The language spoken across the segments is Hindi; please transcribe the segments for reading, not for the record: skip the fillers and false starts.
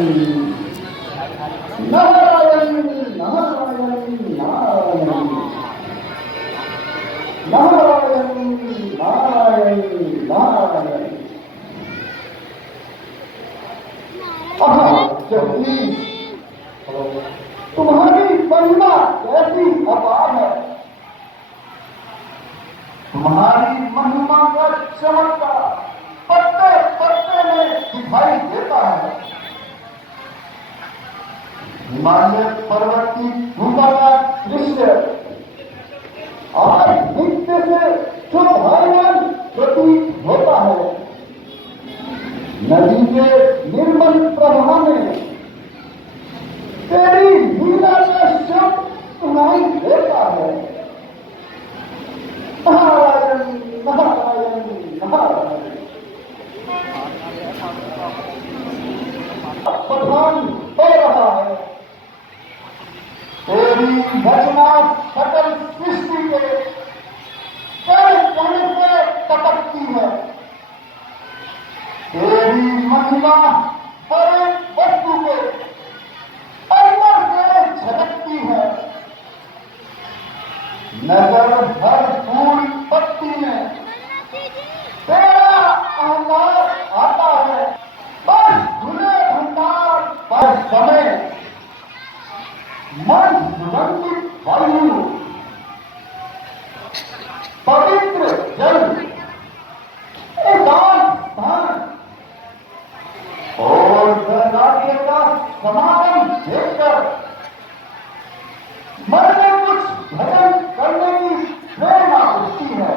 नारायण नारायण नारायण नारायण नारायण नारायण। जगदीश, तुम्हारी महिमा कैसी अपार है। तुम्हारी महिमा का चमत्कार पत्ते पत्ते में दिखाई देता है। हिमालय पर्वत की गुफा का दृश्य आज नित्य से शोभायमान प्रतीत होता है। नदी के निर्मल प्रवाह में तेरी लीला का शब्द सुनाई देता है। नारायण नारायण नारायण। पठान हो रहा है। तेरी रचना सकल सृष्टि के कण कण से टपकती है। तेरी महिमा हर एक वस्तु के अंदर से झलकती है। नजर हर फूल पत्ती में तेरा अहंकार आता है। बस खुले भंडार पर समय मन सुगंधित वायु पवित्र जल एकांत स्थान और राज्य का समागम देखकर मन में कुछ भजन करने की प्रेरणा उठती है।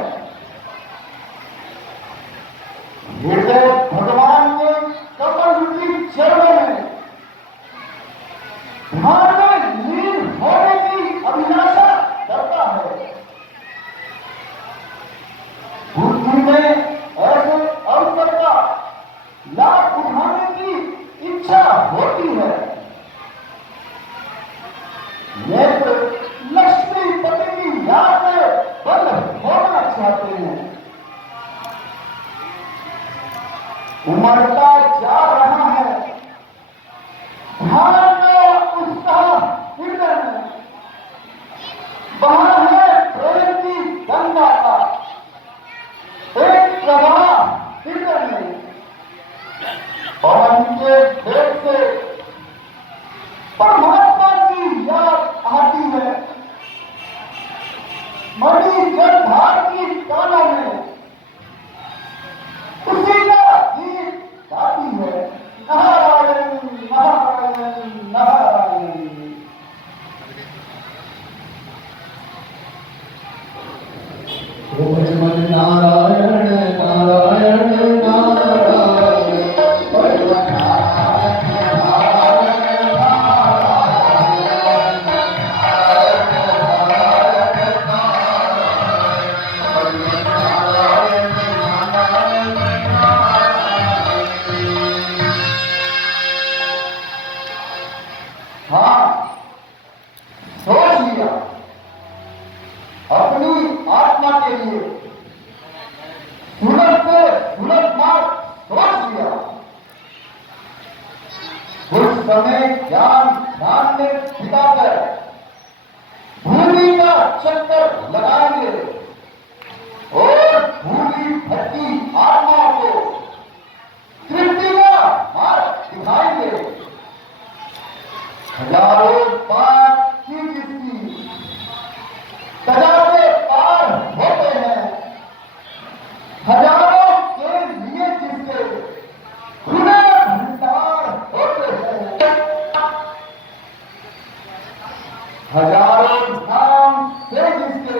हृदय भगवान के कमल की चरणों में ध्यान में लीन होने की अभिलाषा करता है। बुद्धि में ऐसे अवसर का लाभ उठाने की इच्छा होती है। नेत्र लक्ष्मीपति की याद में बंद होना चाहते हैं। उमड़ता जा रहा है ध्यान में उत्साह हृदय में। वहां है प्रेम की गंगा का एक प्रवाह हृदय में। पवन के भेद से परमात्मा की याद आती है। मणि जलधार की तालों में उसी का गीत गाती है। नारायण नारायण नारायण। नारायण नारायण हाँ, सोच लिया अपनी आत्मा के लिए सुलभ से सुलभ मार्ग सोच लिया। कुछ समय ज्ञान ध्यान में बिताकर भूमि का चक्कर लगाएंगे और भूमि भटकी आत्मा को तृप्ति का मार्ग दिखाएंगे। हजारों पार की जिसकी तजाते पार होते हैं। हजारों के लिए जिसके खुले भंडार होते हैं। हजारों धाम से जिसके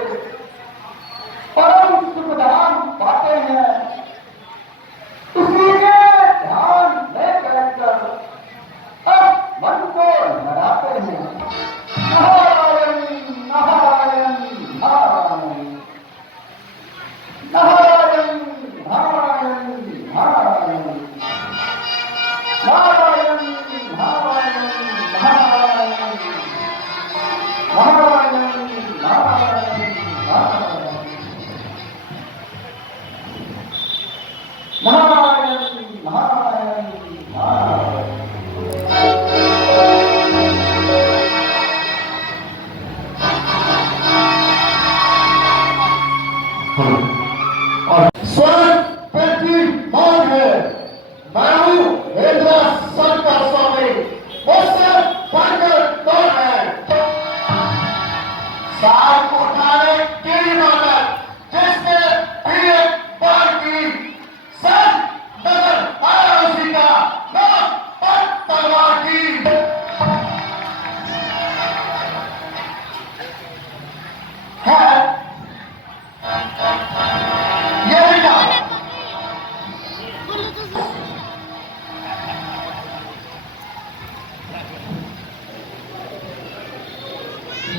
परम सुखधाम पाते हैं। उसी के ध्यान में बैठकर अब मन को लगाते हैं। नारायण नारायण नारायण नारायण नारायण नारायण नारायण नारायण नारायण नारायण नारायण नारायण नारायण नारायण।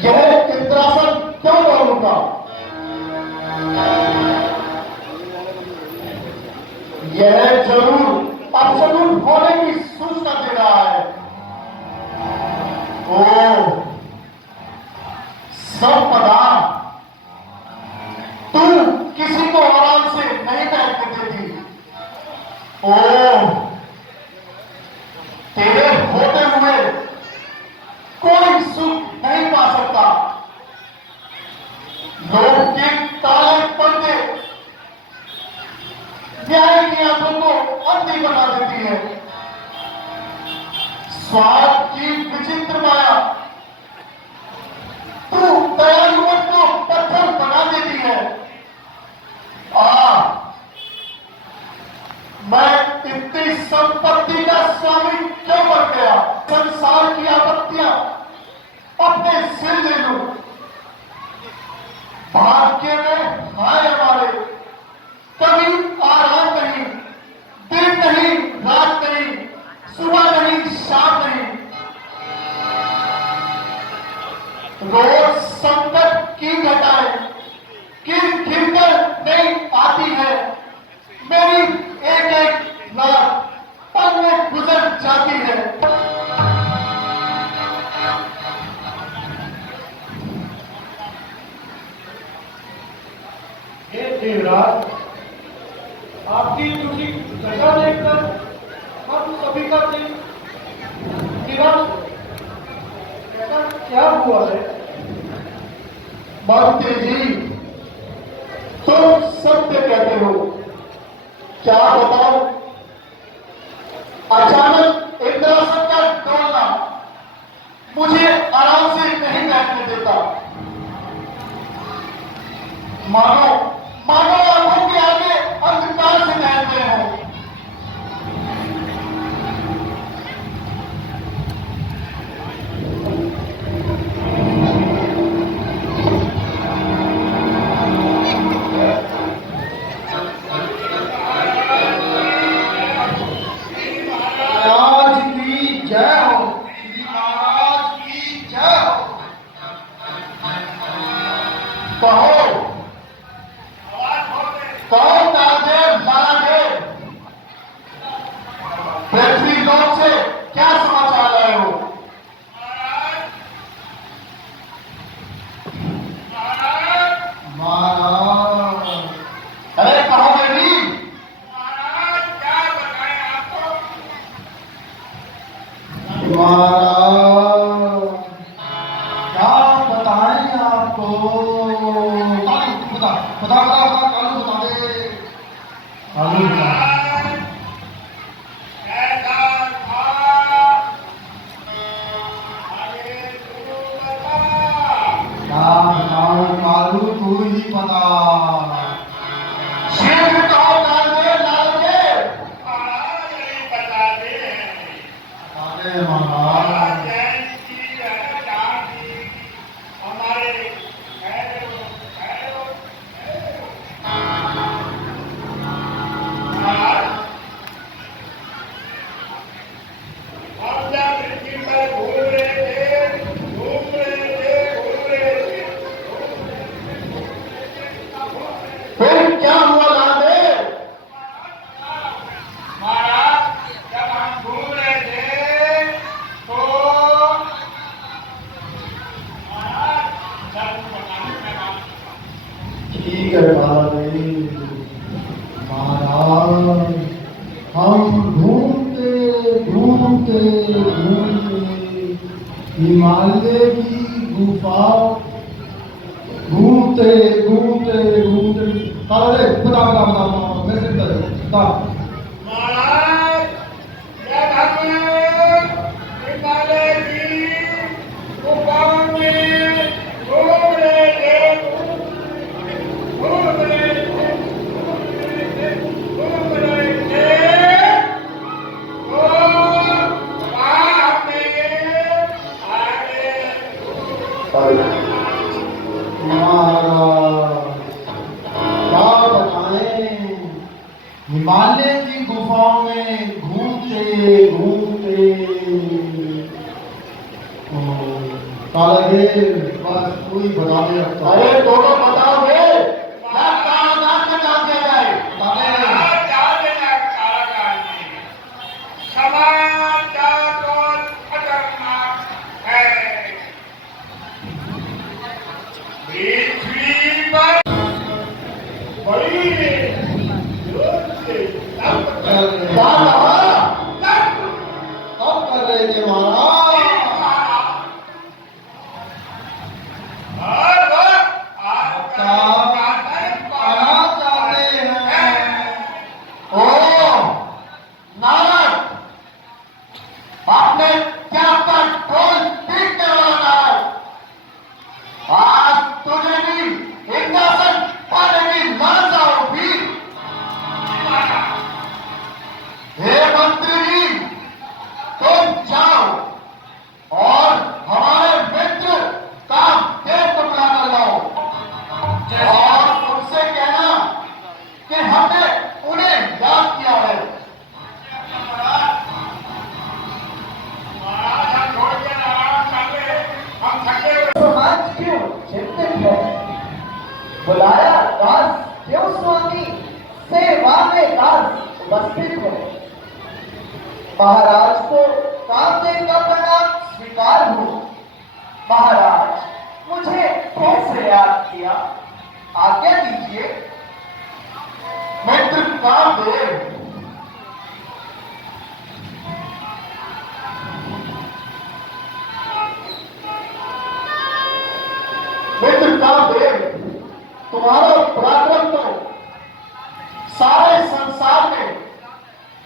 यह इंद्रासन क्यों करूंगा? यह जरूर अब्सोल्यूट होने की सूचना दे रहा है। ओ संपदा, तू किसी को आराम से नहीं बैठने देती। ओ तेरे होते हुए कोई सुख नहीं पा सकता। लोग के काले पर्दे न्याय की आंखों को अंधी बना देती है। स्वार्थ की विचित्र माया तू दयालु मन को पत्थर बना देती है। मैं इतनी संपत्ति का स्वामी क्यों बन गया? संसार की आपत्तियां अपने सिर ले लूं। भाग्य में हाय हमारे कभी आराम नहीं, दिन नहीं, रात नहीं, सुबह नहीं, शाम नहीं। रोज संकट की घटाएं किन खिलकर नहीं आती है। मेरी एक एक रात पल में गुजर जाती है। एक देवराज, आपकी झूठी दशा देखकर हम सभी का दिल निराश। ऐसा क्या हुआ है? मानते जी, तुम सत्य कहते हो। क्या बताओ, अचानक इंद्रासन का डोलना मुझे आराम से नहीं बैठने देता। मानो मानो आंखों के आगे अंधकार से बहते हैं। महाराज की जय हो। श्री महाराज की जय हो। कहो, कौन तालदेव लालादेव, पृथ्वी लोक से क्या समाचार लाए हो? महाराज, अरे कहो बेटी। महाराज क्या बताएं आपको? बता बता बता बता कालू बता दे। कालू बता। क्या बताऊं कालू, तू ही बता। शीघ्र कहो तालदेव लालादेव। अरे महाराज, फिर क्या हुआ लालदेव? ठीक है महाराज। महाराज, हम ढूंढते ढूंढते ढूंढते हिमालय की गुफा ढूंढते ढूंढते ढूंढते। अरे बता बता बता बता, मेरे से बता। महाराज क्या बताएं, हिमालय की गुफाओं में घूमते घूमते कालादेव बस तू ही बता दे अब तो। अरे दोनों बताओगे क्या कारागार में डाल दिया जाए? बता दे रे। समाचार और खतरनाक है। पृथ्वी पर बड़ी जोर से तप चल रे। क्या कहा? अब कर रहे थे महाराज। और वह आपका कहना चाहते हैं। ओ नारद, आपने क्या कर ढोल पीटने वाला नारद, आज तुझे भी इंद्रासन पाने की लालसा होगी। हे मंत्री जी, तुम जाओ और हमारे मित्र का देव को बुला कर लाओ और उनसे कहना कि हमने उन्हें याद किया है। महाराज हम थोड़ी देर आराम कर रहे हैं, हम थके हुए। समाज क्यों चिंतित है? बुलाया दास क्यों स्वामी? सेवा में दास उपस्थित है। महाराज को कामदेव का प्रणाम स्वीकार हो। महाराज, मुझे कैसे याद किया? आज्ञा दीजिए। मित्र कामदेव, मित्र कामदेव, तुम्हारा पराक्रम तो सारे संसार में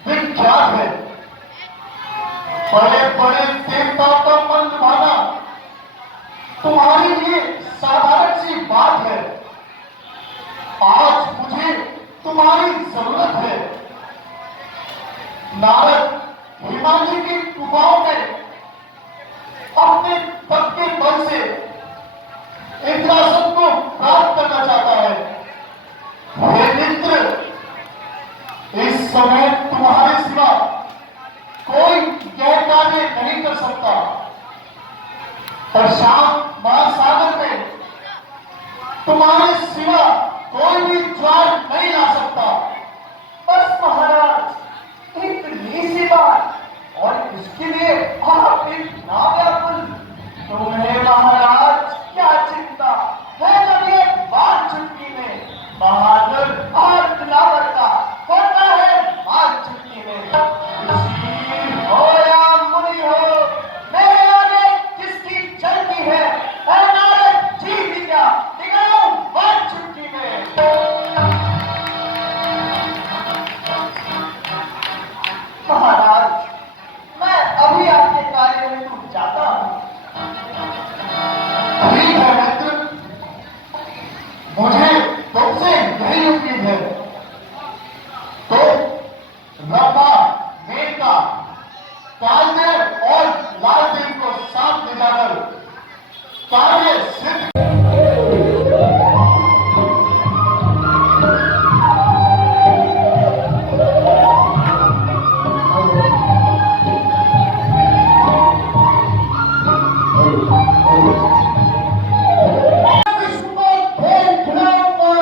विख्यात है। बड़े बड़े देवताओं का मन लुभाना तुम्हारे लिए साधारण सी बात है। आज मुझे तुम्हारी जरूरत है। नारद हिमालय की गुफाओं में अपने तप के बल से इंद्रासन को प्राप्त करना चाहता है। हे मित्र, इस समय तुम्हारे सिवा कोई गैर कार्य नहीं कर सकता। प्रशांत महासागर में तुम्हारे सिवा कोई भी ज्वार नहीं ला सकता। बस महाराज, इतनी सी बात, और इसके लिए आप इतना व्याकुल। तुम्हें महाराज क्या चिंता है? जब ये बात चुटकी में बहादुर और दिलावर का होता है बात चुटकी में। ऋषि हो या मुनि हो, मेरे आगे किसकी चलती है? ऐ नारद जी भी क्या दिखाओ बात चुटकी में। महाराज, मैं अभी आपके कार्य में टूट जाता हूँ। ठीक है मित्र, मुझे तुमसे यही उम्मीद है। तो रंभा, मेनका, कालदेव और लालदेव को साथ ले जाकर कार्य सिद्ध विश्व को खेल खिलाऊंगा।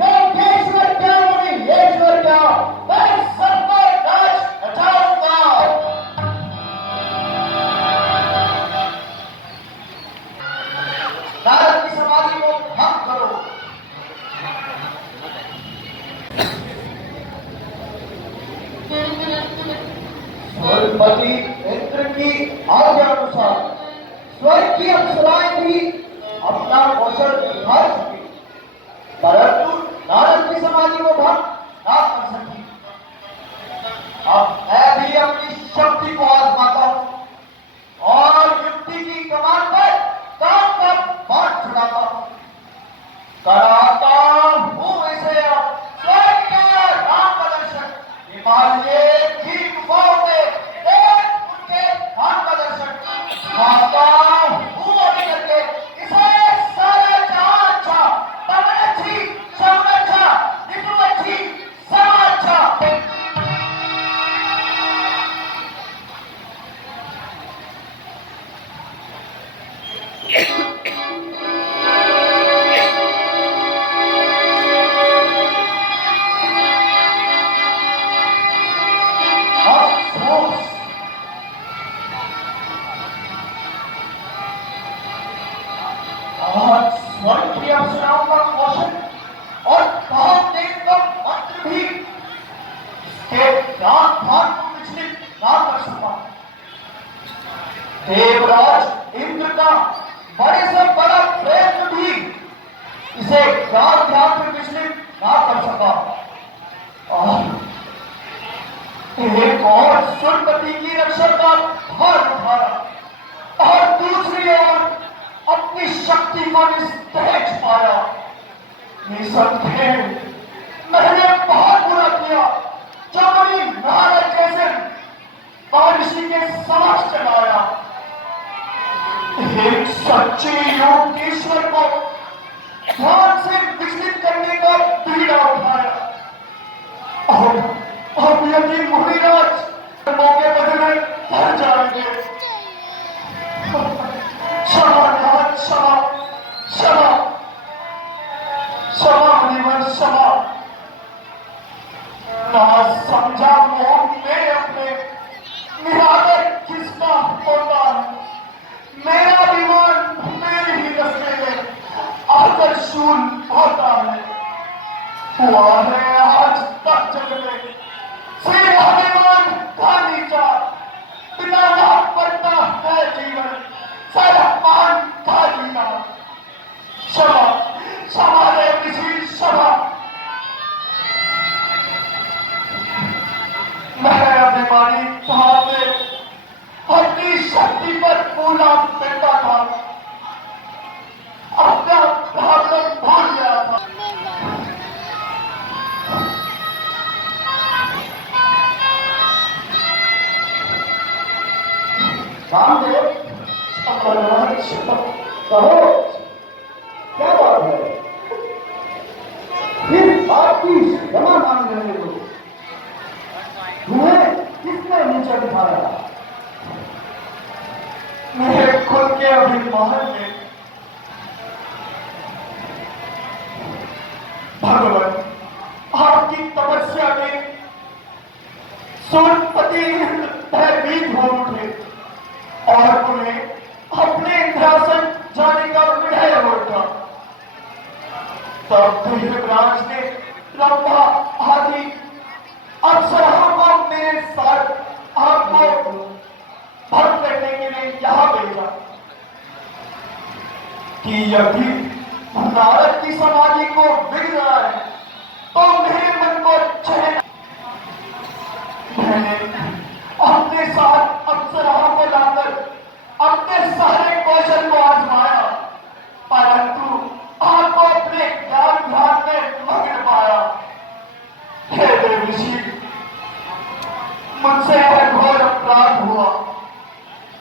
लोकेश्वर क्या मुनीश्वर क्या, मैं सबका राज रचाऊंगा। नारद की समाधि को भंग करो। स्वर्गपति इंद्र की आज्ञा अनुसार स्वर्ग की अप्सराएं भी अपना कौशल दिखा चुकी, परंतु नारद की समाधि को भंग ना कर सकी। अब मैं भी अपनी शक्ति को आजमाता हूं और युक्ति की कमान पर काम का बात छुड़ाता हूं। कराता हूं इसे अब स्वर्ग के राम का दर्शन। हिमालय की गुफाओं में एक उनके धाम का दर्शन। माता हूं अभी करके इसे सारा जहां अच्छा, तमन अच्छी, श्रवण अच्छा, ऋतु अच्छी, समा अच्छा। अप्सराओं का कौशल और महादेव का मंत्र भी के ज्ञान ध्यान को विचलित ना कर सका। देवराज इंद्र का बड़े से बड़ा प्रयत्न भी इसे ज्ञान ध्यान में विचलित ना कर सका। और एक और सुरपति की रक्षा का भार उठाया और दूसरी ओर अपनी शक्ति को निस्तेज पाया। निसंदेह मैंने बहुत बुरा किया जो मेरी नारद जैसे महर्षि के समक्ष चलाया। एक सच्चे योगेश्वर को ध्यान से विचलित करने का पीड़ा उठाया। अब यदि मुनिराज मौके बदले कर जाएंगे। क्षमा नाथ, क्षमा क्षमा क्षमा मुनिवर, क्षमा। ना समझा मोह में अपने निरादर किसका होता है। मेरा अभिमान मेरे ही रास्ते में आकर शूल होता है। हुआ है आज तक जग में से अभिमान का नीचा, पिताना पड़ता है जीवन सारा मान का जीना। क्षमा क्षमा है किसी क्षमा। मैं अभिमानी था में अपनी शक्ति पर पूरा बैठा था, अपना प्रॉब्लम भूल गया था। रामदेव, कहो क्या बात है? किस बात की क्षमा मांग रहे हो? तुम्हें किसने नीचे दिखाया? मेरे खुद के अभिमान में भगवान आपकी तपस्या में सूर्यपति भयभीत हो उठे और उन्हें अपने इंद्रासन जाने का विनय होता। तब देवराज ने रंभा आदि अप्सराओं को मेरे साथ आपको भक्त करने के लिए यहां भेजा कि यदि नारद की समाधि को बिगड़ रहा है तो मेरे मन को चैन। मैंने अपने साथ अप्सराओं को लाकर अपने सारे कौशल को आजमाया, परंतु आपको अपने ज्ञान ध्यान में मग्न पाया। हे देव ऋषि, मुझसे घोर अपराध हुआ।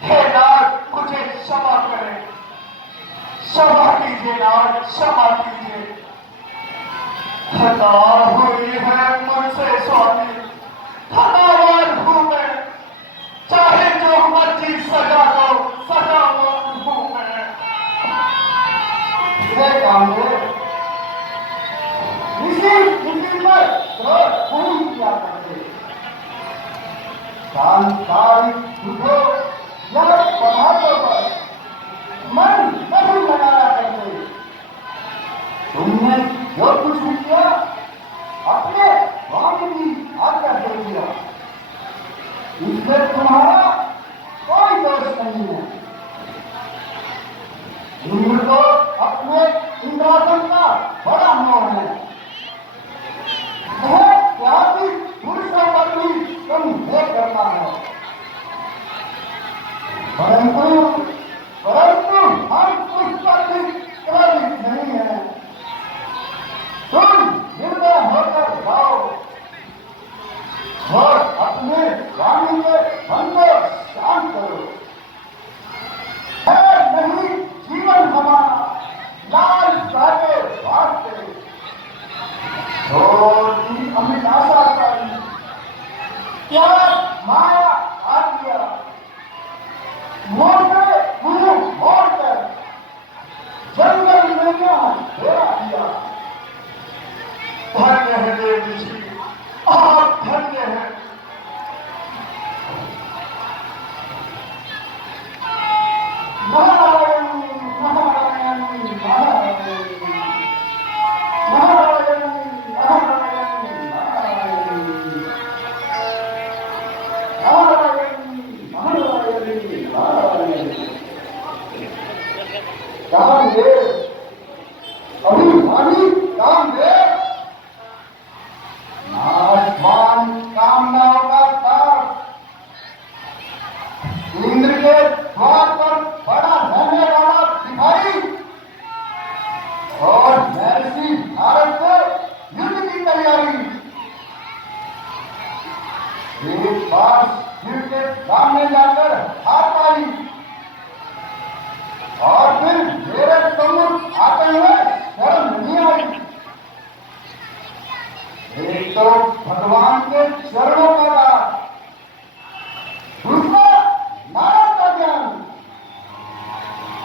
हे नाथ, मुझे क्षमा करें, क्षमा कीजिए नाथ, क्षमा कीजिए। खता हुई है मुझसे स्वामी, खतावान हूं मैं, चाहे जो मर्जी सजा दो, सजावान हूं मैं। ये काम है किसी पर पूरी किया करते। सांसारिक दुखों या पदार्थों पर मन नहीं लगाया करते। तुमने जो कुछ भी किया अपने स्वामी की आज्ञा दे दिया, इसमें तुम्हारा कोई दोष नहीं है। इंद्र को अपने इंद्रासन का बड़ा मोह है। वह त्यागी पुरुषों पर भी तुम भेद करना है, परंतु हम उस पर भी क्रोधित नहीं है। तुम निर्दय होकर जाओ और अपने स्वामी के मन को शांत करो। है नहीं जीवन हमारा लाल साके वास्ते, थोड़ी अभिलाषा करी क्या माया आ गया। मोटे मुंह मोड़कर जंगल में घेरा दिया। धन्य है देव ऋषि, आप धन्य हैं। नारायण नारायण नारायण। काम दे, अभिमानी काम दे। आसमान कामनाओं का तार, इंद्र के द्वार पर बड़ा रहने वाला भिखारी और महर्षि भारत से युद्ध की तैयारी। एक बार शिव के सामने जाकर हार पाई और फिर मेरे सम्मुख आते हुए शर्म नहीं आई। एक तो भगवान के चरणों का राज, दूसरा नारद का ज्ञान,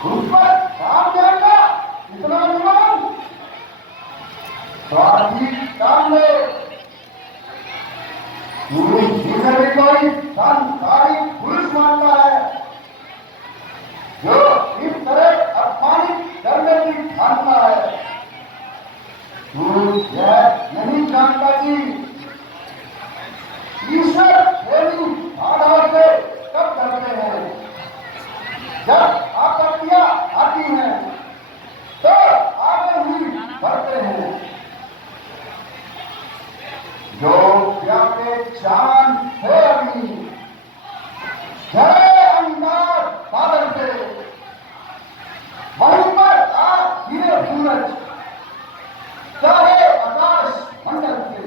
उस पर काम ज्ञान का इतना अनुमान। स्वार्थी काम में जिसे भी कोई संसारी पुरुष मानता है, जो इस तरह अपमानित करने की ठानता है, पुरुष यह नहीं जानता कि ईश्वर प्रेमी भाव से कब करते हैं। जब आपत्तियां आती हैं तो आगे ही बढ़ते हैं। जो प्यारे चांद है अभी जय अंगार बादल से, वहीं पर आप गिरे सूरज चाहे आकाश मंडल से।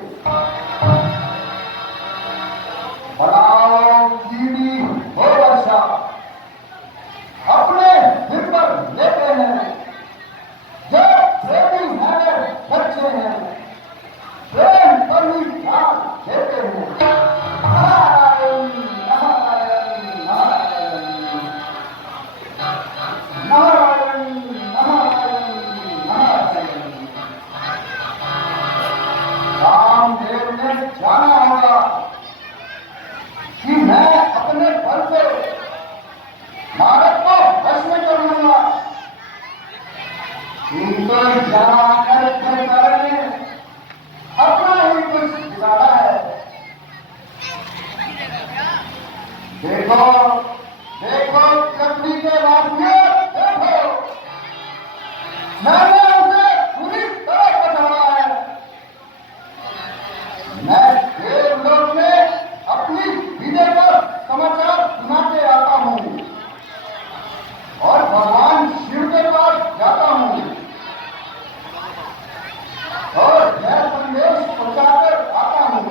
बनाओ कीड़ी हो वर्षा, अपने सिर पर लेते हैं। जो प्रेमी है बच्चे हैं, प्रेम पर ही ध्यान देते हैं। नारायण नारायण नारायण नारायण नारायण नारायण। रामदेव ने जाना होगा कि मैं अपने बल से भारत को वश में कर लूंगा। इनको जाना करने अपना ही कुछ बिगाड़ा है। देखो देखो कटनी के वासियों, देखो मैंने उसे पूरी तरह बचाया है। मैं देवलोक में अपनी विजय का समाचार सुनाते आता हूँ और भगवान शिव के पास जाता हूँ और यह संदेश पहुंचाकर आता हूँ।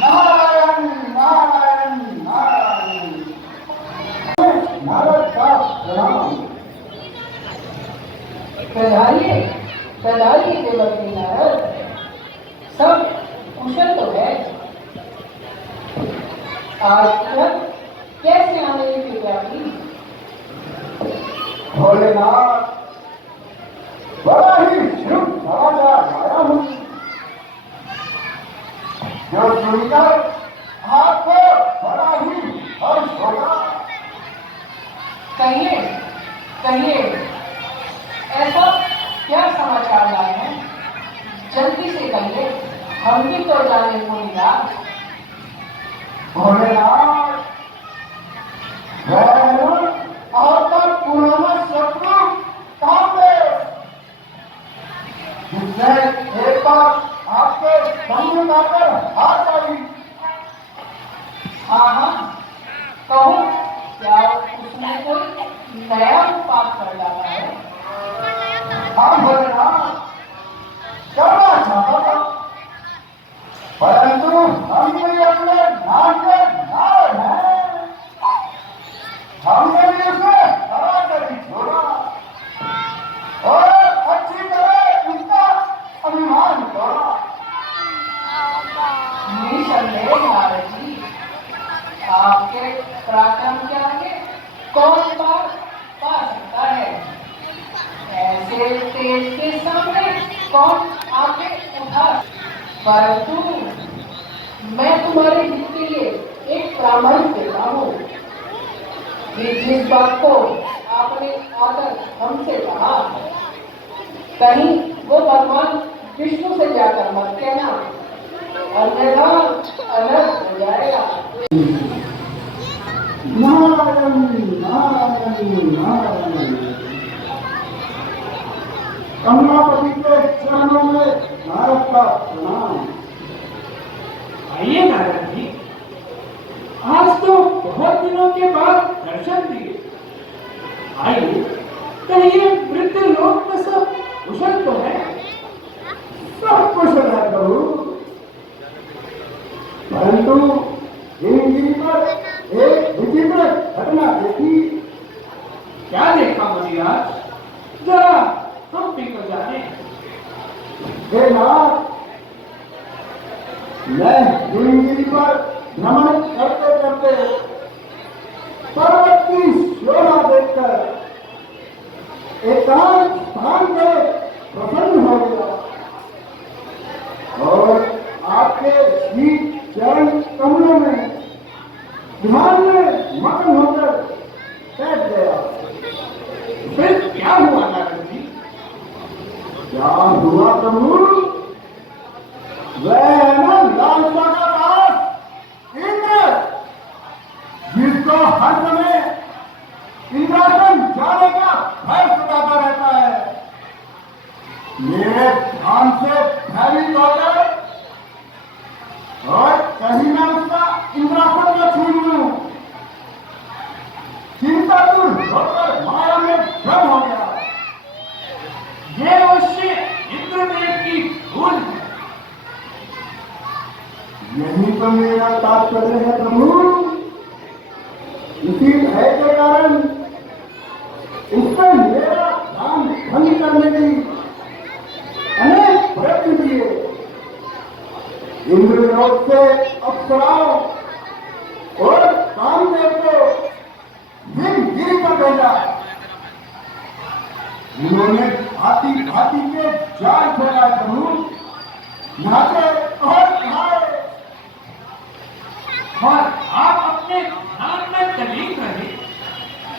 नारायण नारायण नारायण। नारद का प्रणाम। पधारिए पधारिए देवकी नारद, सब कुशल तो है। आज तक कैसे आने की कृपा की? भोलेनाथ, बड़ा ही शुभ समाचार लाया हूँ, जो सुनकर आपको बड़ा ही हर्ष होगा। कहिए कहिए, ऐसा क्या समाचार लाए हैं? जल्दी से कहिए, हम भी तो जाने को मिला। भोलेनाथ, आपका पुराना शत्रु कांग्रेस, जिसने एक बार आपके संग में आकर हार पाई। हाँ हाँ, कहूँ क्या उसने कोई नया उत्पाद कर डाला है? हाँ भोलेनाथ, करना चाहता था, परंतु हम भी अपने नाम के नारद हैं। हमने भी उसे हरा कर ही छोड़ा और अच्छी तरह उसका अभिमान तोड़ा। निसंदेह नारद जी, आपके पराक्रम के आगे कौन पार पा सकता है? ऐसे तेज के सामने कौन आगे उठा? परंतु मैं तुम्हारे हित के लिए एक परामर्श देता हूँ कि जिस बात को आपने आकर हमसे कहा, कहीं वो भगवान विष्णु से जाकर मत कहना, अन्यथा अनर्थ हो जाएगा। नारायण नारायण नारायण। कमलापति के चरणों में नारद का प्रणाम। आइए नारद जी, आज तो बहुत दिनों के बाद दर्शन दिए। आइए, कहिए वृद्ध लोग में सब कुशल तो है? सब कुशल है प्रभु, परंतु हिमगिरी पर एक विचित्र घटना देखी। क्या देखा मुनिराज? जरा हम भी तो जाने। हे नाथ, मैं हिमगिरी पर भ्रमण करते करते पर्वत की शोभा देखकर एकांत स्थान पर प्रसन्न हो गया और आपके श्री चरण कमलों में ध्यान में मग्न होकर बैठ गया। फिर क्या हुआ नारद जी? क्या हुआ प्रभु? वह है ना लालसा का दास इंद्र, जिसको हर समय इंद्रासन जाने का भय सताता रहता है। मेरे ध्यान से भयभीत होकर और कहीं मैं उसका इंद्रासन न छू लूं, चिंतातुर होकर माया में भ्रम हो गया। ये अवश्य इंद्रदेव की भूल है। यही तो मेरा तात्पर्य है प्रभु। इसी भय के कारण उसने मेरा ध्यान भंग करने की अनेक प्रयत्न किए। इंद्रलोक से अप्सराओं और कामदेव को हिमगिरी पर भेजा। उन्होंने भांति भांति के जाल फैलाए प्रभु, नाचे और खाए। और आप अपने ध्यान में तल्लीन रहे।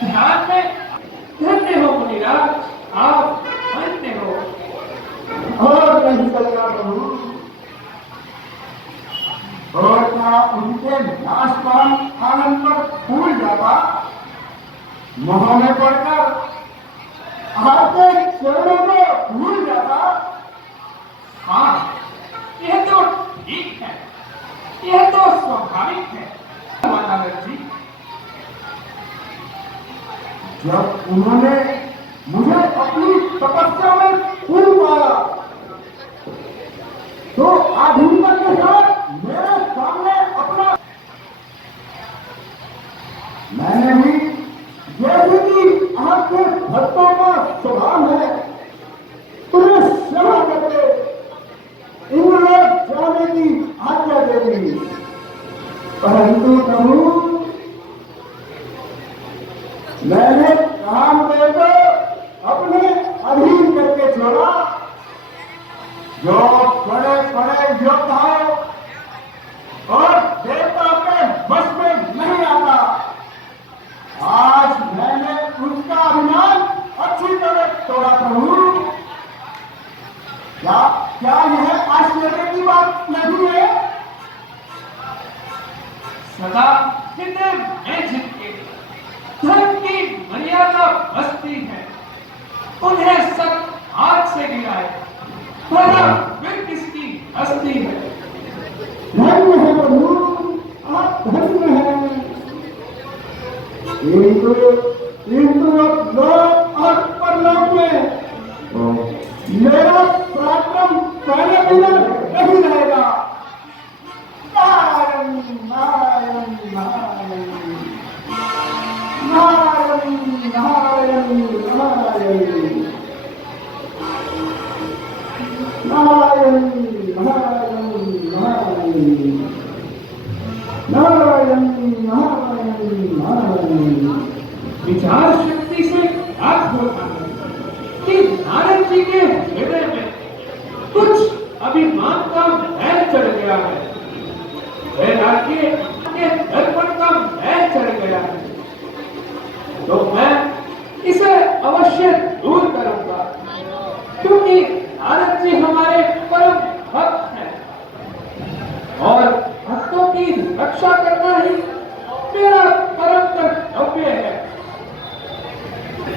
ध्यान में धन्य हो मुनिराज, आप धन्य हो। और नहीं चलेगा प्रभु। और क्या उनके नाशवान आनंद पर भूल जाता, मोह में पड़कर आपके चरणों को भूल जाता। हाँ, यह तो ठीक है, यह तो स्वाभाविक है नारद जी। जब उन्होंने मुझे अपनी तपस्या में पूर्ण पाया, तो आधुनिकता के साथ मेरे सामने अपना मैंने भी, जैसे कि आपके भक्तों का स्वभाव है, तुम्हें क्षमा करके इंद्रलोक जाने की आज्ञा दे दी। परंतु प्रभु, मैंने कामदेव को अपने अधीन करके छोड़ा, जो बड़े बड़े योद्धाओं और देवताओं के बस में नहीं आता। आज मैंने उसका अभिमान अच्छी तरह तोड़ा प्रभु। क्या यह आश्चर्य की बात नहीं है? सदा हृदय में झिटके धर्म की मर्यादा बसती है, उन्हें सब हाथ से गिराए, भला फिर किसकी हस्ती है। धन्य है प्रभु, आप धन्य हैं। किंतु अब लोक और परलोक में मेरा पराक्रम पहले बिना नहीं रहेगा। नारायण नारायण नारायण नारायण नारायण नारायण नारायण नारायण नारायण नारायण नारायण। विचार शक्ति से याद होता है कि नारद जी के हृदय में कुछ अभिमान का मैल चढ़ गया है, वैराग्य के दर्पण का मैल चढ़ गया है। तो मैं इसे अवश्य दूर करूंगा, क्योंकि नारद जी हमारे परम भक्त हैं और भक्तों की रक्षा करना ही मेरा परम कर्तव्य है।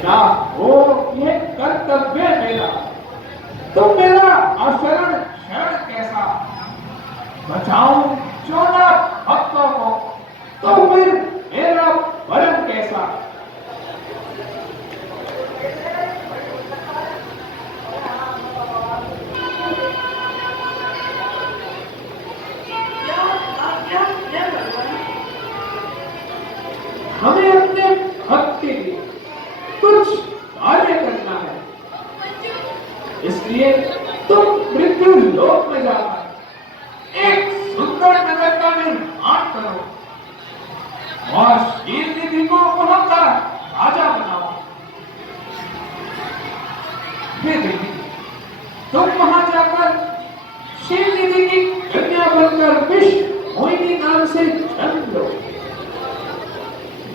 ना हो यह कर्तव्य मेरा तो मेरा आचरण क्षण कैसा, बचाऊं चौदह भक्तों को तो फिर मेरा वरण कैसा। हमें अपने भक्त के लिए कुछ कार्य करना है, इसलिए तुम मृत्यु लोक में जाकर एक सुंदर नगर का निर्माण करो और शीलनिधि को वहां का राजा बनाओ। हे देवी, तुम वहां जाकर शीलनिधि की कन्या बनकर विश्व मोहिनी नाम से जन्म लो।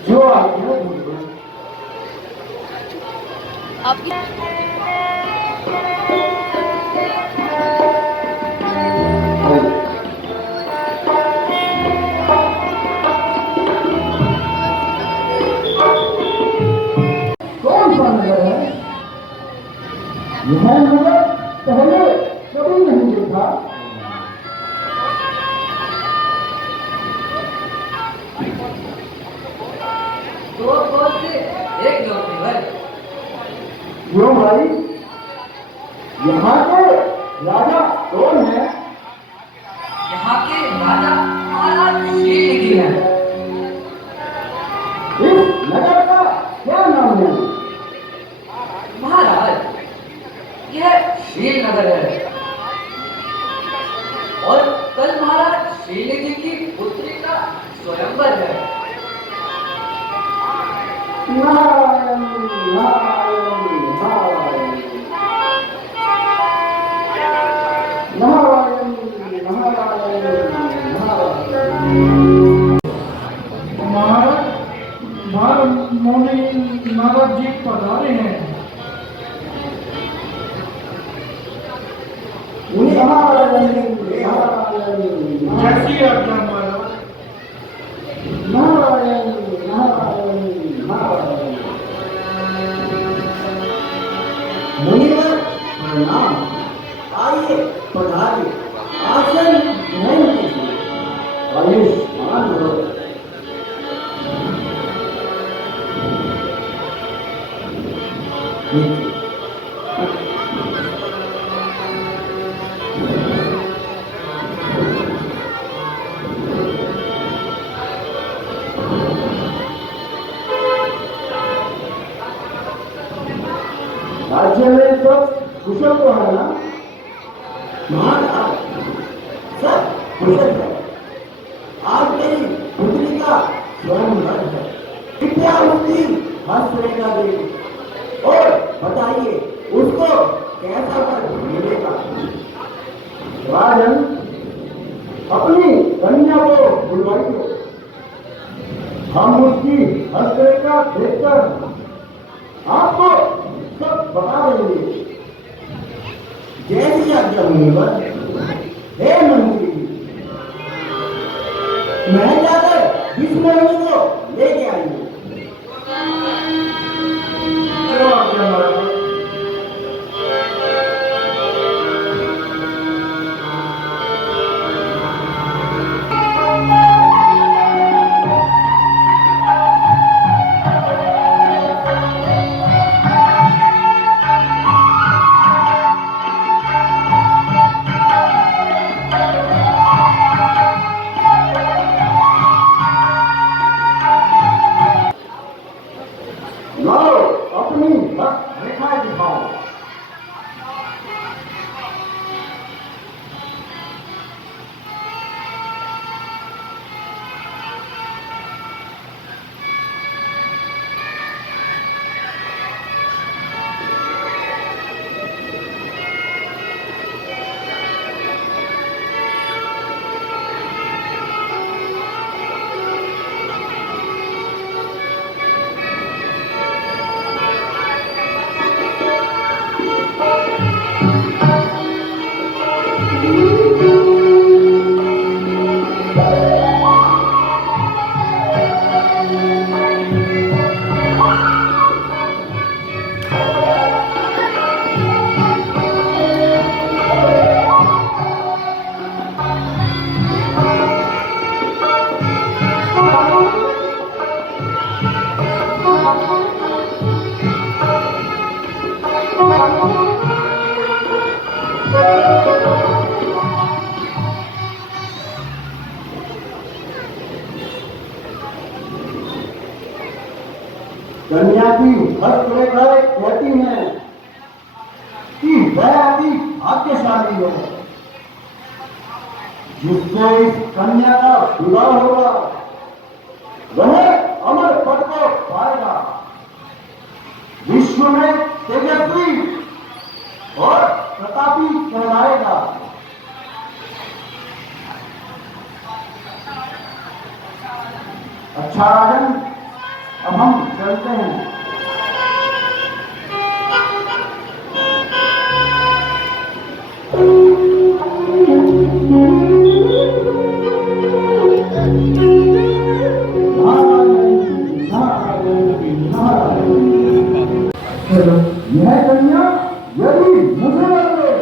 जो आज्ञा बोलो। कौन सा नगर है? यह नगर पहले कभी नहीं देखा। दो दोस्त से एक जोड़ में भाई। क्यों भाई? यहाँ के राजा कौन है? यहाँ के राजा महाराज शीलनिधि हैं। इस नगर का क्या नाम है? महाराज, यह शील नगर है और कल महाराज शीलनिधि की पुत्री का स्वयंवर है। नारायण नारायण नारायण नारायण नारायण नारायण। महाराज मोनी नारद जी पधारे हैं। नारायण नारायण जैसी आज्ञा महाराज। नारायण नारायण नारायण। मुनिवर प्रणाम। आइए पधारिए, आसन ग्रहण कीजिए। आयुष्मान भव। राज्य में सब कुशल तो है ना? महाराज, सब कुशल है। आज मेरी पुत्री का स्वयंवर है। कृपया उसकी हंसरेखा देवी और बताइए उसको कैसा वर मिलेगा? राजन, अपनी कन्या को बुलवाइए। हम उसकी हंसरेखा देखकर आपको सब बता देंगे। जैसी आज्ञा मुनिवर। हे मंत्री, मैं जाकर इस महीने को लेके आइए। जो आज्ञा महाराज। लाओ अपनी रेखाएं दिखाओ। कन्या की हस्तरेखाएं कहती हैं कि वह अति भाग्यशाली है जिससे इस कन्या का विवाह होगा, वह अमर पद को पाएगा, विश्व में तेजस्वी और प्रतापी कहलाएगा। अच्छा राजन, अब हम चलते हैं। यह कन्या यदि मुझे लग गए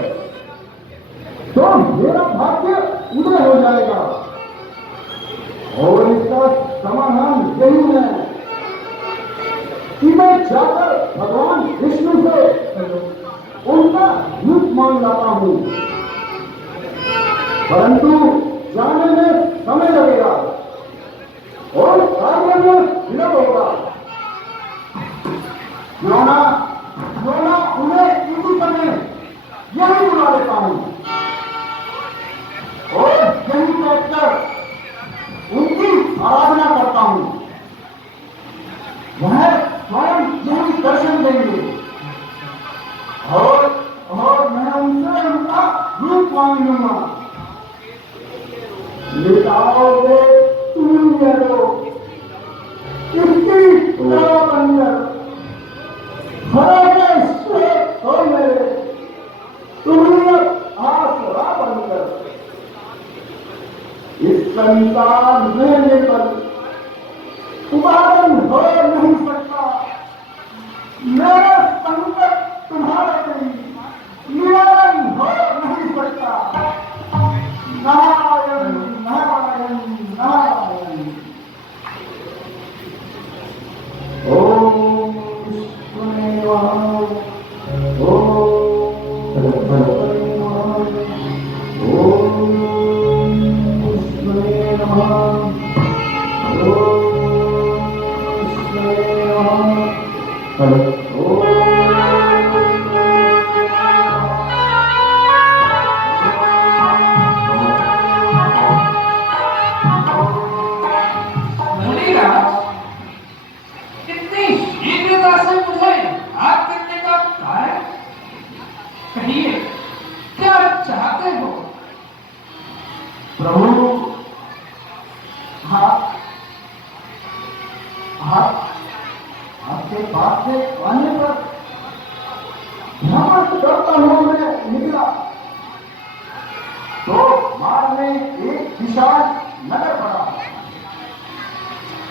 तो मेरा भाग्य उदय हो जाएगा और इसका समाधान यही है कि मैं जाकर भगवान विष्णु से उनका रूप मांग लाता हूं, परंतु जाने में समय लगेगा और कार्य में विलंब होगा। क्यों ना उन्हें इसी समय यही बुला लेता हूं और यही बैठकर उनकी आराधना करता हूं। वह स्वयं यही दर्शन देंगे और मैं उनसे उनका रूप मांग लूंगा। मिटाओगे तुम ये लोग इसकी तरह बनकर, हरे श्वेत हो मेरे तुम्हें आसरा बनकर, इस संसार में पर उपादन हो नहीं सकता। मेरा संकट तुम्हारे निवारण हो नहीं सकता। नारायण नारायण नारायण। ओम विष्णुदेवाय ओम विष्णुदेवाय ओम विष्णुदेवाय इतनी शीघ्रता से मुझे याद करने का कारण कहिए, क्या चाहते हो? प्रभु, आपके पास से आने पर भ्रमण करता हुआ मैं निकला तो मार्ग में एक विशाल नगर पड़ा।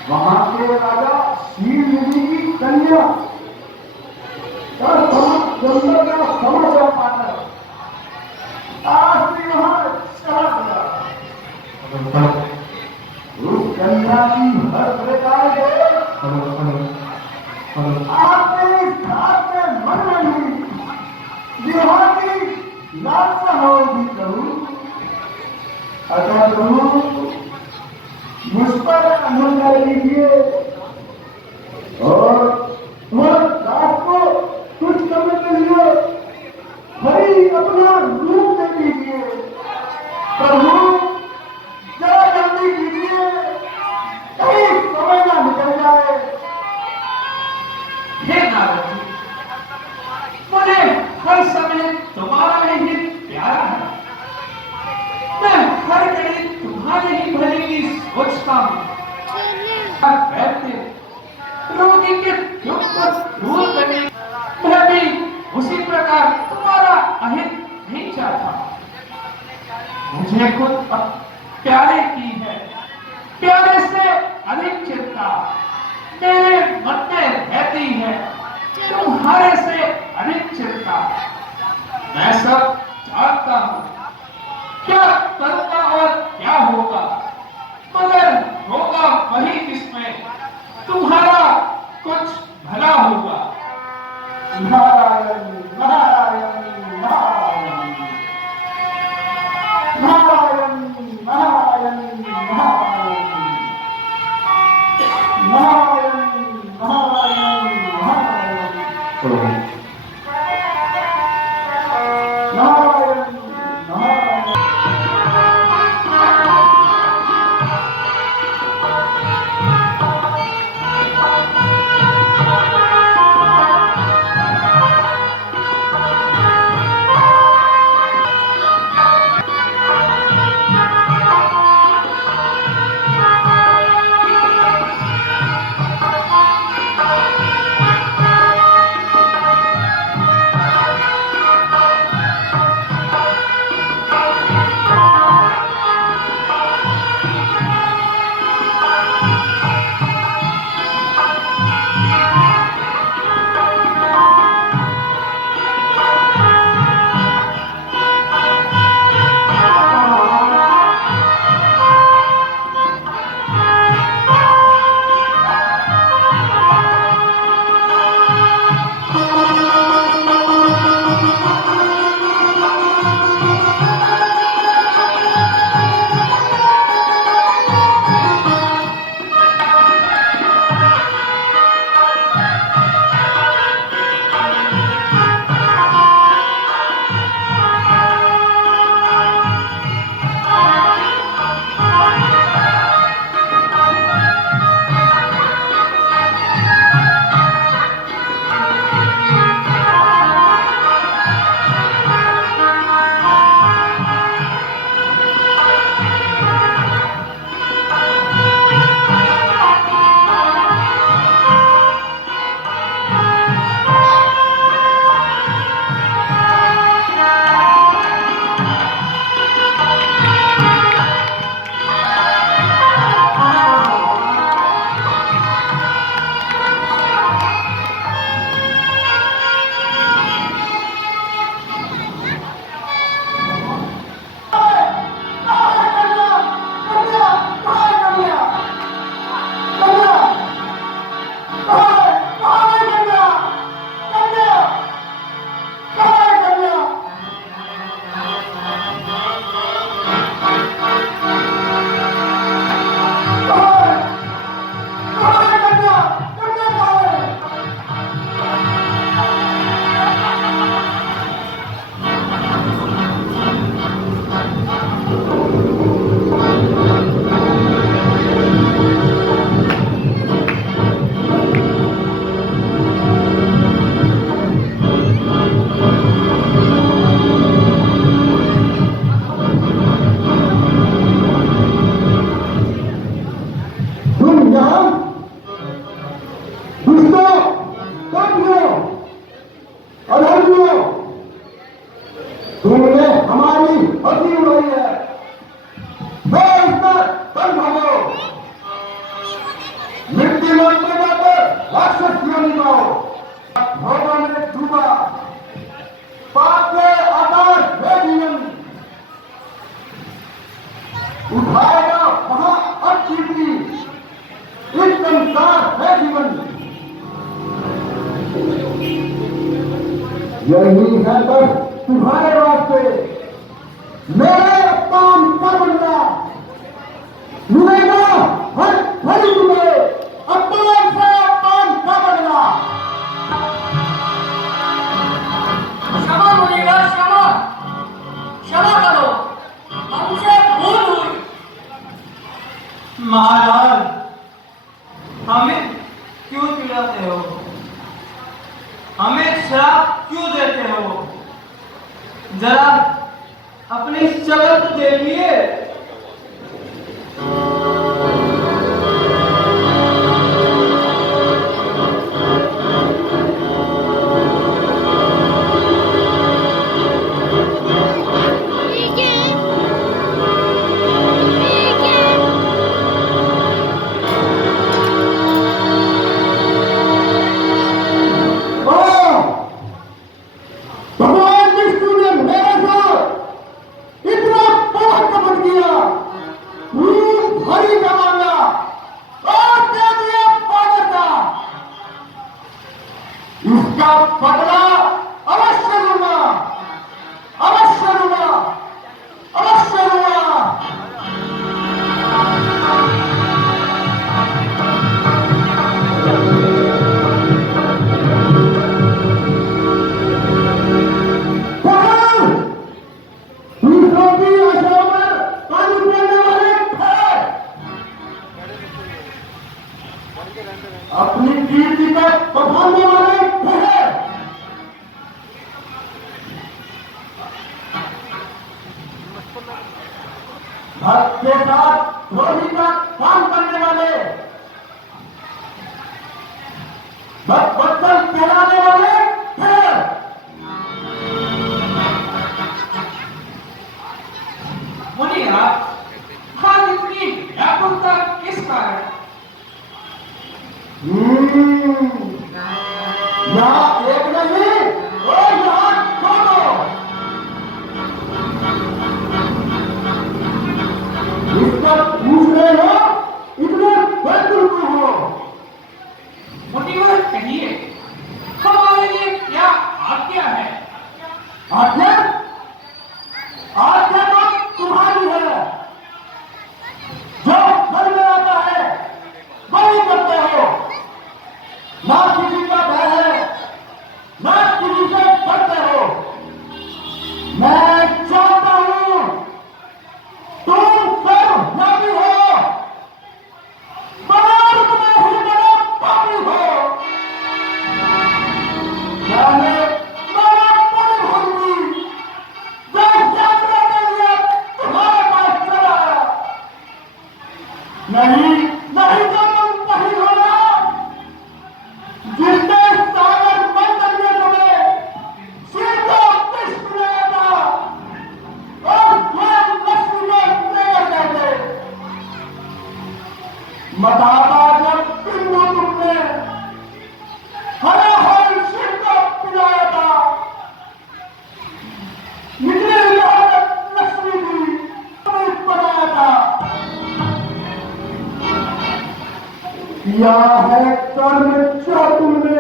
वहां के राजा शीलनिधि की कन्या का समाचार पाकर आज भी वहां चला गया। उस कन्या की हर प्रकार आपने इस घाट में मन नहीं विवाह की लालसा होगी प्रभु। अतः प्रभु मुझ पर अनुग्रह लीजिए और दास को कुछ समय के लिए हरी अपना रूप दे दीजिए। प्रभु जरा जल्दी कीजिए, कहीं समय ना निकल जाए। हे नारद जी, मुझे हर समय तुम्हारा ही प्यारा है। मैं हर घड़ी तुम्हारे ही भले की सोचता हूँ। वैद्य रोगी के दुख को दूर करने मैं भी उसी प्रकार तुम्हारा अहित नहीं चाहता। मुझे खुद प्यारे की है, प्यारे से अधिक चिंता मेरे मन में रहती है, तुम्हारे से अधिक चिंता। मैं सब जानता हूँ क्या करूँगा और क्या होगा, मगर होगा वही जिसमें तुम्हारा कुछ भला होगा। नारायण नारायण नारायण नारायण नारायण नारायण। तुमने हमारी हंसी उड़ाई है, मैं इस पर बंद हो। मिट्टी में उतर जाकर राक्षस क्यों नहीं पाओ। भोगों में डूबा पाप के आकार है जीवन, उठाएगा वहां अकीर्ति, इस संसार है जीवन। यही है बस तुम्हारे वास्ते मेरे अपमान का बंदा मिलेगा हर घड़ी तुम्हें अपमान से अपमान का बदला। क्षमा मुनीरा, क्षमा क्षमा करो, हमसे भूल हुई। महाराज, हमें क्यों चिढ़ाते हो? हमें श्राप क्यों देते हो? जरा अपनी शक्ल तो देखिए। इसका बदला अवश्य लूंगा, अवश्य लूंगा, अवश्य लूंगा। बच्चन कहलाने वाले फिर मुनिराज, आज इतनी व्याकुलता किस कारण? यहाँ एक नहीं और यहाँ दो। इसका पूछ रहे हो, इतने बेदुल क्यों हो? मुनिवर कहिए, हमारे लिए क्या आज्ञा है? आज्ञा? आज्ञा तो तुम्हारी है। जो घर में आता है वही करते हो। ना किसी का भय है, ना किसी से डरते हो। मैं चाहता हूं तुम सब नबी हो, बनारस में ही बड़े पापी हो। मैंने बड़ी होंगी जो यात्रा के लिए तुम्हारे पास चला है। नहीं नहीं तो तुम कहीं हो ना, जिसने सागर मंथन में तुम्हें सीधो कृष्ण बनाया था और स्वयं लक्ष्मी को लेकर गए थे। बताता जब बिंदु तुमने हरे हर शिव को पिलाया था, निकले लक्ष्मी भी तुम्हें बनाया था। किया है कर्म जो तुमने,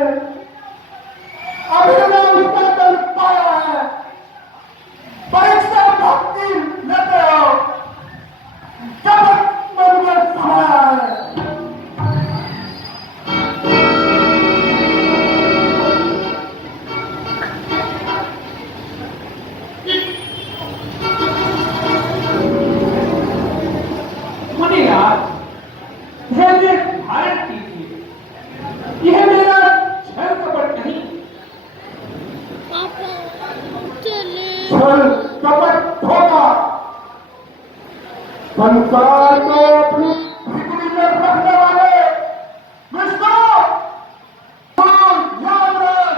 अभी ने उसका दल पाया है। परीक्षा भक्ति लेते हो, जब मन में समाया है। मुनिराज, धैर्य धारण कीजिए। यह मेरा छल कपट नहीं। छल कपट होगा। संसार को अपनी बिक्री में रखने वाले विष्णु, तुम याद रख,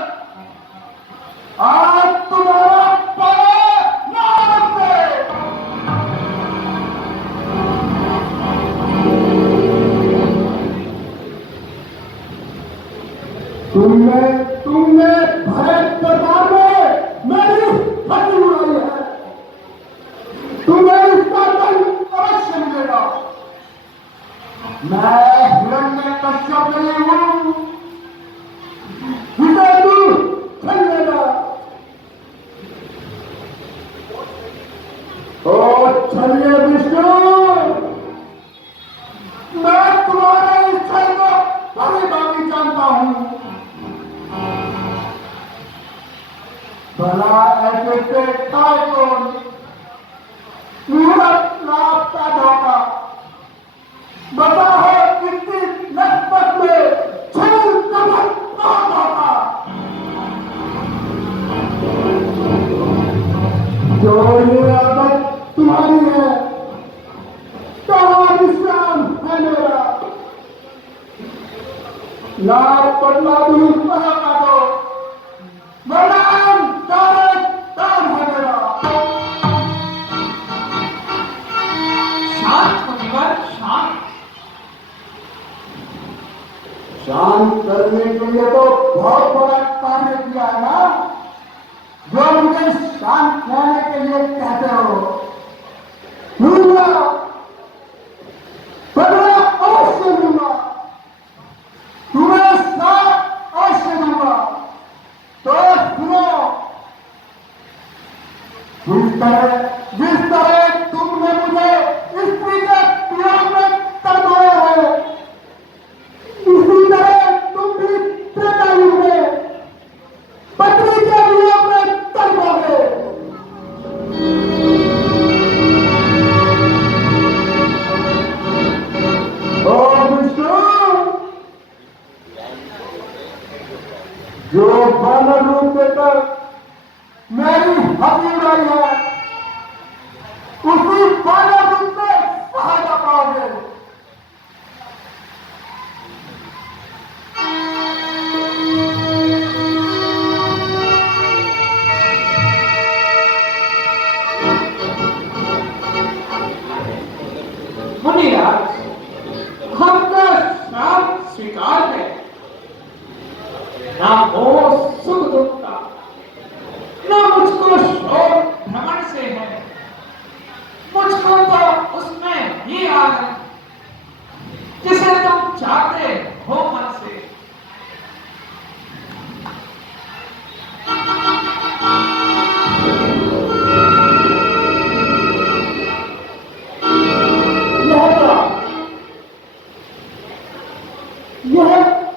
आज तुम्हारा पाला नारद से। तुमने भय दरबार में मेरी हड्डी उड़ाई है। तुम्हें इसका दंड अवश्य मिलेगा। मैं हिरण्यकश्यप नहीं हूं, इसे तू छल लेगा। ओ चलिए विष्णु, मैं तुम्हारे इस छल को भली भांति जानता हूं। भला ऐसे से काय कौन मूर्ख लाभ का धोखा। बताओ कितनी नस्बत में छल कपट का धोखा। जो ये आदत तुम्हारी है, कहाँ विश्राम है मेरा। लाभ बदला भी का दो, मनाम दाम है मेरा। शांत मुनिवर, शांत। शांत करने के लिए तो बहुत बड़ा कार्य किया है ना, जो मुझे शांत रहने के लिए कहते हो। लूंगा, बदला अवश्य लूंगा, तुम्हें साथ अवश्य दूंगा। तो सुनो, जिस तरह तुमने मुझे स्त्री के प्रयोग में तरमाया है, इसी तरह तुम भी त्रेतायुग में पत्नी के वियोग में तरमाओगे। ओ विष्णु, जो बानर रूप देकर मेरी हड्डी उड़ाई है, उसी बानर रूप में सहायता पाओगे। ना मोह सुख दुख का, ना मुझको शोक भ्रमण से है। मुझको तो उसमें ही आनंद जिसे तुम चाहते हो मन से।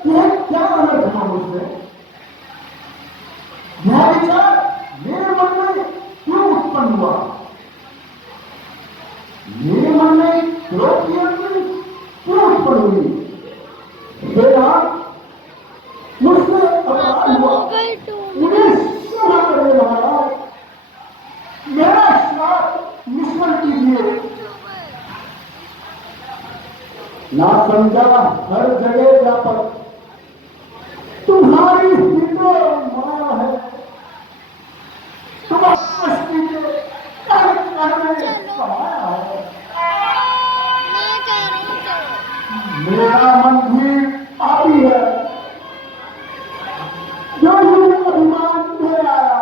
यह क्या अनर्थ हुआ मुझसे? यह विचार मेरे मन में क्यों उत्पन्न हुआ? मेरे मन में क्रोध की अग्नि क्यों उत्पन्न हुई? मेरा मुझसे अपराध हुआ, मुझे क्षमा करिए महाराज, मेरा श्राप निष्फल कीजिए। ना समझा हर जगह व्यापक तुम्हारी हृदय माया है। तुम सृष्टि के कण कण में समाया है। मेरा मन भी पापी है, जो यूं अभिमान में आया।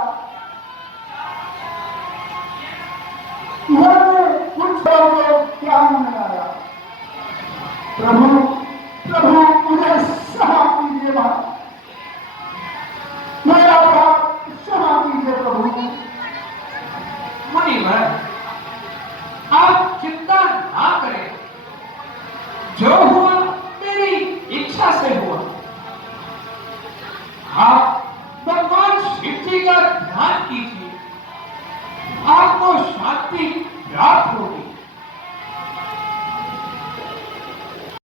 यह कुछ को क्या में आया। प्रभु प्रभु मुझे क्षमा कीजिए महाराज, मेरा पाप क्षमा कीजिए प्रभु। मुनिवर, आप चिंता ना करें, जो हुआ मेरी इच्छा से हुआ। आप भगवान शिव जी का ध्यान कीजिए, आपको शांति प्राप्त होगी।